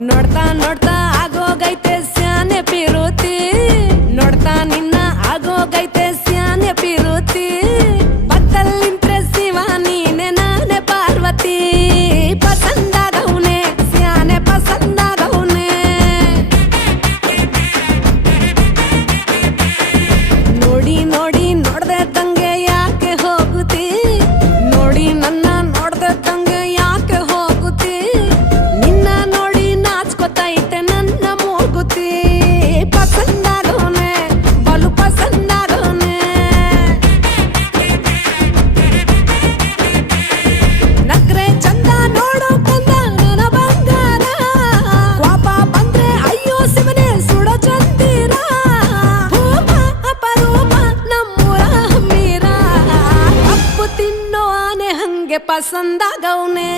ನೋಡ್ತಾ ನೋಡ್ತಾ ಆಗೋಗೈತೆ ಸ್ಯಾನೆ ಪಿರುತಿ ನೋಡ್ತಾ ನಿನ್ನ ಆಗೋಗೈತೆ ಸ್ಯಾನೆ ಪಿರುತಿ ಬತ್ತಲ್ಲಿಂತ್ರೆ ಶಿವ ನೀನೆ ನಾನೆ ಪಾರ್ವತಿ ಪಸಂದಾಗವ್ನೆ ಸ್ಯಾನೆ ಪಸಂದಾಗವ್ನೆ ನೋಡಿ ನೋಡಿ ನೋಡ್ದೆ ತಂಗೆ ಯಾಕೆ ಹೋಗುತ್ತಿ ನೋಡಿ ನನ್ನ ನೋಡ್ದೆ ತಂಗೆ ಯಾಕೆ ಹೋಗುತ್ತಿ ನಿನ್ನ ನೋಡಿ ನಾಚ್ಕೊತೈತೆ ನನ್ನ ಮೂಗುತಿ ಪಸಂದಾಗವ್ನೆ ಬಲು ಪಸಂದಾಗವ್ನೆ ನಕ್ರೆ ಚಂದ ನೋಡೋ ಕಂದ ನನ್ನ ಬಂಗಾರ ಕೋಪ ಬಂದ್ರೆ ಅಯ್ಯೋ ಶಿವನೇ ಸುಡೋ ಚಂದಿರ ಭೂಮ ಅಪರೂಪ ನಮ್ಮೂರ ಹಮ್ಮೀರ ಕಪ್ಪು ತಿನ್ನೋ ಆನೆ ಹಂಗೆ ಪಸಂದಾಗವ್ನೆ